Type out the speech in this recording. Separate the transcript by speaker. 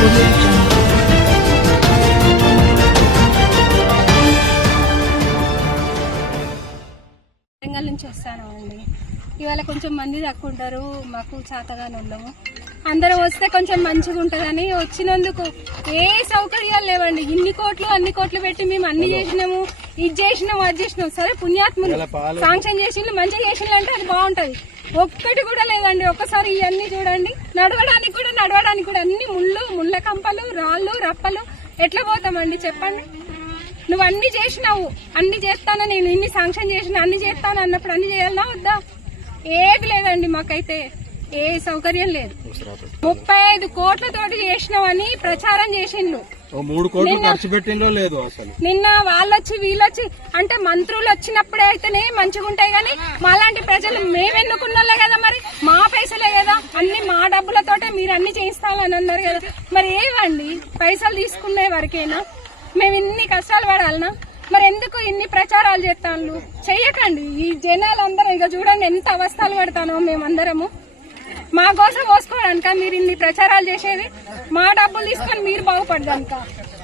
Speaker 1: వరంగల్ నుంచి వస్తాను అండి ఇవాళ కొంచెం మంది తక్కువ ఉంటారు మాకు చాతగానే ఉండము అందరు వస్తే కొంచెం మంచిగా ఉంటుందని వచ్చినందుకు ఏ సౌకర్యాలు లేవండి ఇన్ని కోట్లు అన్ని కోట్లు పెట్టి మేము అన్ని చేసినాము ఇది చేసినావు అది చేసినాం సరే పుణ్యాత్ములు శాంక్షన్ చేసిండ్రు మంచిగా చేసిండ్రు అంటే అది బాగుంటది ఒక్కటి కూడా లేదండి ఒక్కసారి ఇవన్నీ చూడండి నడవడానికి కూడా నడవడానికి కూడా అన్ని ముళ్ళు ముళ్ళ కంపలు రాళ్ళు రప్పలు ఎట్లా పోతామండి చెప్పండి నువ్వు అన్ని చేసినావు అన్ని చేస్తాను నేను ఇన్ని శాంక్షన్ చేసిన అన్ని చేస్తాను అన్నప్పుడు అన్ని చేయాలన్నా వద్దా ఏది లేదండి మాకైతే ఏ సౌకర్యం లేదు ముప్పై ఐదు కోట్లతోటి చేసినావని ప్రచారం చేసిండు నిన్న వాళ్ళొచ్చి వీళ్ళొచ్చి అంటే మంత్రులు వచ్చినప్పుడే అయితేనే మంచిగా ఉంటాయి మా మాలాంటి ప్రజలు మేము ఎన్నుకున్నోళ్ళే కదా మరి మా పైసలే కదా అన్ని మా డబ్బులతోటే మీరు అన్ని చేయిస్తామని అన్నారు కదా మరి ఏవండి పైసలు తీసుకునే వరకేనా మేము ఇన్ని కష్టాలు పడాలనా మరి ఎందుకు ఇన్ని ప్రచారాలు చేస్తాను చెయ్యకండి ఈ జనాలందరూ ఇక చూడండి ఎంత అవస్థలు పడతానో మేమందరము మా కోసం పోసుకోవడానిక మీరు ఇన్ని ప్రచారాలు చేసేది మా డబ్బులు తీసుకొని మీరు బాగుపడదానిక